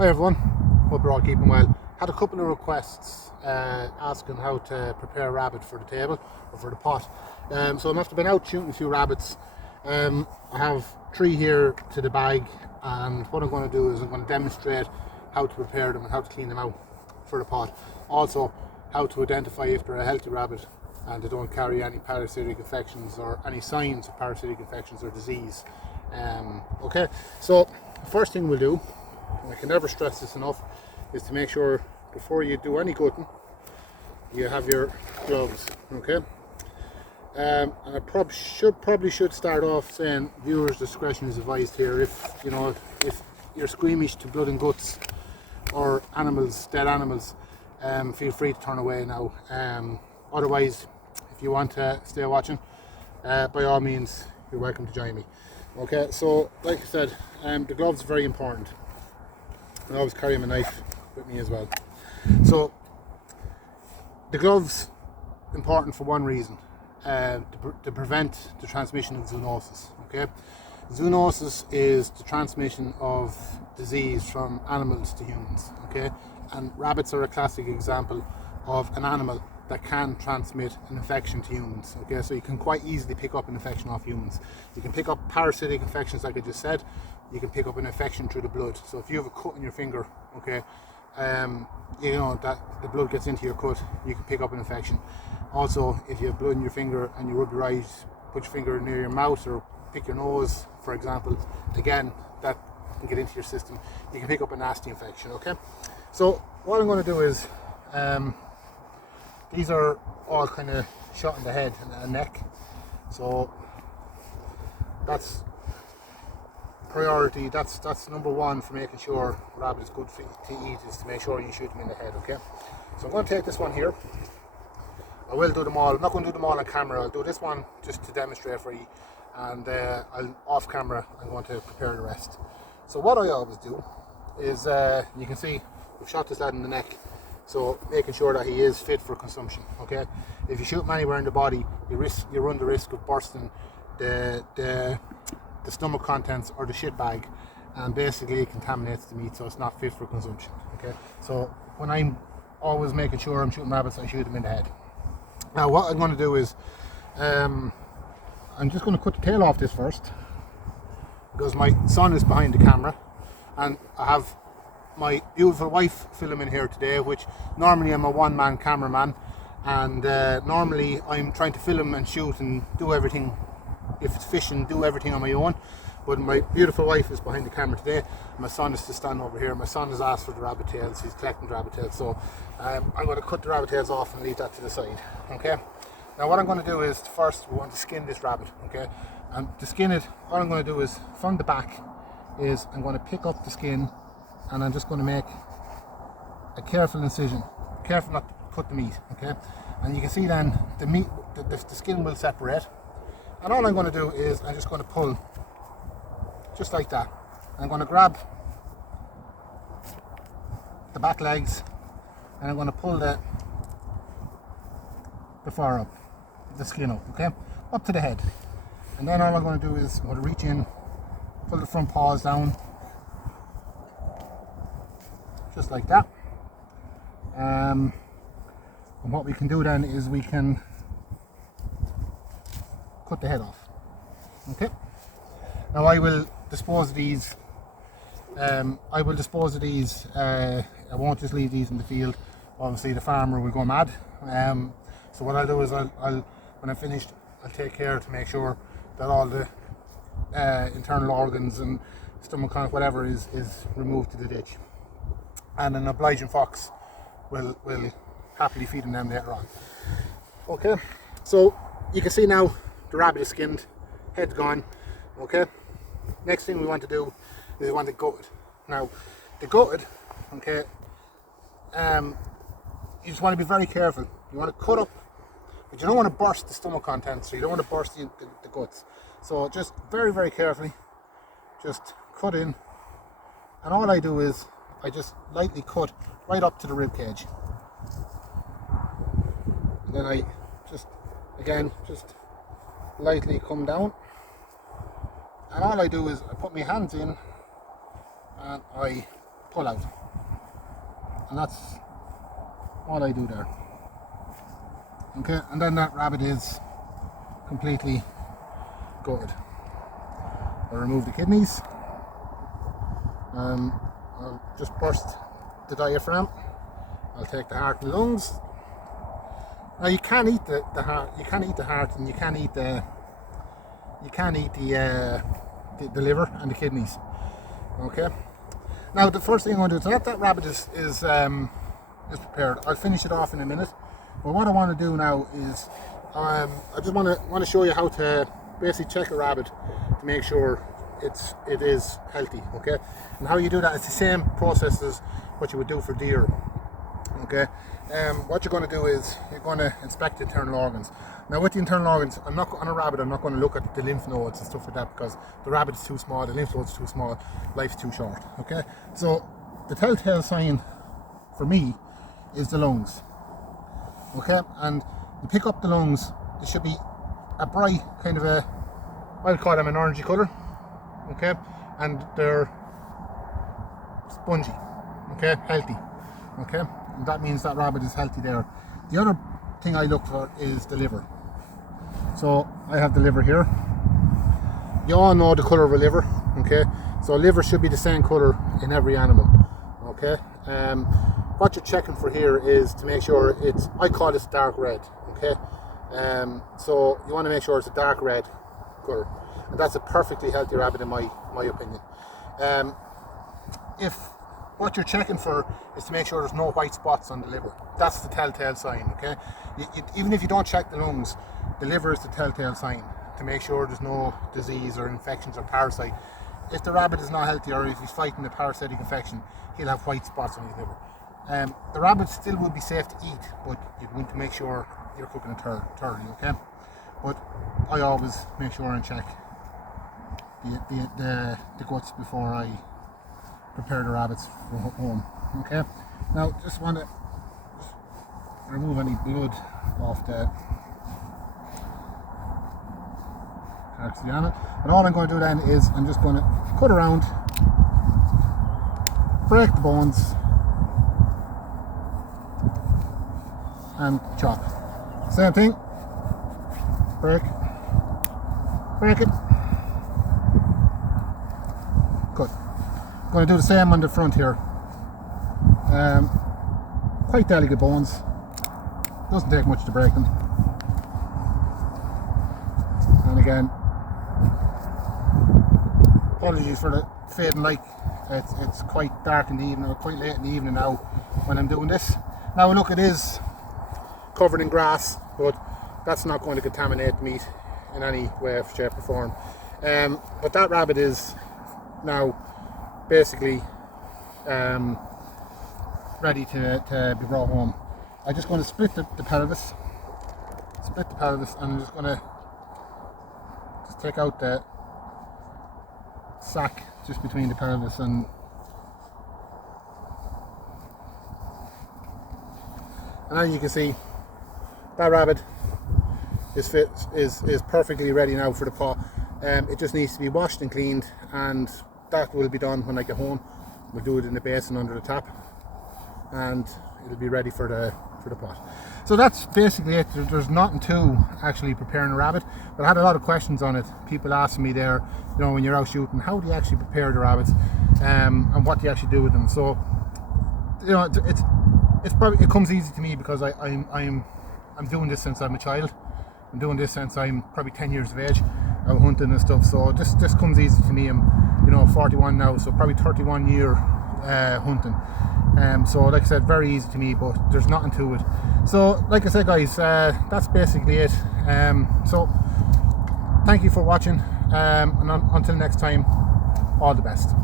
Hi everyone, hope you're all keeping well. Had a couple of requests asking how to prepare rabbit for the table or for the pot. So I'm after been out shooting a few rabbits. I have 3 here to the bag, and what I'm going to do is I'm going to demonstrate how to prepare them and how to clean them out for the pot. Also, how to identify if they're a healthy rabbit and they don't carry any parasitic infections or any signs of parasitic infections or disease. Okay, so the first thing we'll do, and I can never stress this enough, is to make sure before you do any gutting you have your gloves. Okay, and I probably should start off saying viewers' discretion is advised here. If you're squeamish to blood and guts or animals, dead animals, feel free to turn away now. Otherwise, if you want to stay watching, by all means you're welcome to join me. Okay, so like I said, the gloves are very important. I always carry my knife with me as well. So the gloves important for one reason, to prevent the transmission of zoonosis. Okay, zoonosis is the transmission of disease from animals to humans. Okay, and rabbits are a classic example of an animal that can transmit an infection to humans. Okay, so you can quite easily pick up an infection off humans. You can pick up parasitic infections, like I just said. You can pick up an infection through the blood. So if you have a cut on your finger, okay, you know that the blood gets into your cut, you can pick up an infection. Also, if you have blood in your finger and you rub your eyes, put your finger near your mouth or pick your nose, for example, again, that can get into your system. You can pick up a nasty infection. Okay, so what I'm going to do is, these are all kind of shot in the head and neck, so that's priority. That's number one for making sure rabbit is good for to eat, is to make sure you shoot them in the head. Okay, so I'm going to take this one here. I will do them all. I'm not going to do them all on camera. I'll do this one just to demonstrate for you, and I'll off camera I'm going to prepare the rest. So what I always do is, you can see we've shot this lad in the neck, so making sure that he is fit for consumption. Okay, if you shoot him anywhere in the body, you run the risk of bursting the stomach contents or the shit bag, and basically it contaminates the meat, so it's not fit for consumption. Okay, so when I'm always making sure I'm shooting rabbits, I shoot them in the head. Now what I'm going to do is, I'm just going to cut the tail off this first, because my son is behind the camera and I have my beautiful wife filming here today, which normally I'm a one-man cameraman, and normally I'm trying to film and shoot and do everything. If it's fishing, do everything on my own, but my beautiful wife is behind the camera today. My son is just standing over here. My son has asked for the rabbit tails. He's collecting the rabbit tails, so I'm going to cut the rabbit tails off and leave that to the side. Okay, now what I'm going to do is, first we want to skin this rabbit. Okay, and to skin it, what I'm going to do is, from the back, is I'm going to pick up the skin and I'm just going to make a careful incision, careful not to cut the meat. Okay, and you can see then the meat, the skin will separate. And all I'm going to do is I'm just going to pull, just like that. I'm going to grab the back legs and I'm going to pull the fur up, the skin up, okay, up to the head. And then all I'm going to do is I'm going to reach in, pull the front paws down, just like that. And what we can do then is we can cut the head off. Okay, now I will dispose of these. I won't just leave these in the field. Obviously the farmer will go mad. So what I'll do is I'll when I'm finished, I'll take care to make sure that all the internal organs and stomach, whatever is removed to the ditch, and an obliging fox will happily feed them later on. Okay, so you can see now the rabbit is skinned, head's gone. Okay, next thing we want to do is we want to gut it. Now the gutted, okay, you just want to be very careful. You want to cut up, but you don't want to burst the stomach contents, so you don't want to burst the guts. So just very, very carefully, just cut in, and all I do is I just lightly cut right up to the rib cage, and then I just lightly come down, and all I do is I put my hands in and I pull out. And that's all I do there. Okay, and then that rabbit is completely gutted. I remove the kidneys. I'll just burst the diaphragm. I'll take the heart and lungs. Now you can't eat the heart. You can't eat the heart, and you can't eat the liver and the kidneys. Okay. Now the first thing I'm going to do, so that rabbit is prepared. I'll finish it off in a minute. But what I want to do now is I just want to show you how to basically check a rabbit to make sure it is healthy. Okay. And how you do that, it's the same process as what you would do for deer. Okay. What you're going to do is you're going to inspect the internal organs. Now with the internal organs, on a rabbit, I'm not going to look at the lymph nodes and stuff like that, because the rabbit is too small, the lymph nodes are too small, life's too short. Okay, so the telltale sign for me is the lungs. Okay, and you pick up the lungs, there should be a bright kind of I'll call them an orangey colour. Okay, and they're spongy. Okay, healthy. Okay, and that means that rabbit is healthy there. The other thing I look for is the liver. So I have the liver here. You all know the colour of a liver. Okay, so a liver should be the same colour in every animal. Okay, what you're checking for here is to make sure I call this dark red. Okay, so you want to make sure it's a dark red colour, and that's a perfectly healthy rabbit in my opinion. If what you're checking for is to make sure there's no white spots on the liver, that's the telltale sign. Okay, even if you don't check the lungs, the liver is the telltale sign to make sure there's no disease or infections or parasite. If the rabbit is not healthy, or if he's fighting a parasitic infection, he'll have white spots on his liver. The rabbit still will be safe to eat, but you want to make sure you're cooking it thoroughly. Okay, but I always make sure and check the guts before I prepare the rabbits for home. Okay, now just want to remove any blood off the carcass on it, and all I'm going to do then is I'm just going to cut around, break the bones and chop. Same thing, break it, cut. I'm going to do the same on the front here. Quite delicate bones, doesn't take much to break them. And again, apologies for the fading light. It's quite dark in the evening, or quite late in the evening now when I'm doing this. Now look, it is covered in grass, but that's not going to contaminate the meat in any way, shape or form. But that rabbit is now basically ready to be brought home. I'm just going to split the pelvis, and I'm just going to take out the sac just between the pelvis and as you can see, that rabbit is perfectly ready now for the pot. It just needs to be washed and cleaned, and that will be done when I get home. We'll do it in the basin under the tap, and it'll be ready for the pot. So that's basically it. There's nothing to actually preparing a rabbit, but I had a lot of questions on it. People asking me there, you know, when you're out shooting, how do you actually prepare the rabbits, and what do you actually do with them? So, you know, it's probably, it comes easy to me because I'm doing this since I'm a child. I'm doing this since I'm probably 10 years of age, out hunting and stuff. So this comes easy to me. I'm, you know, 41 now, so probably 31 year hunting. So like I said, very easy to me, but there's nothing to it. So like I said, guys, that's basically it. So thank you for watching, and until next time, all the best.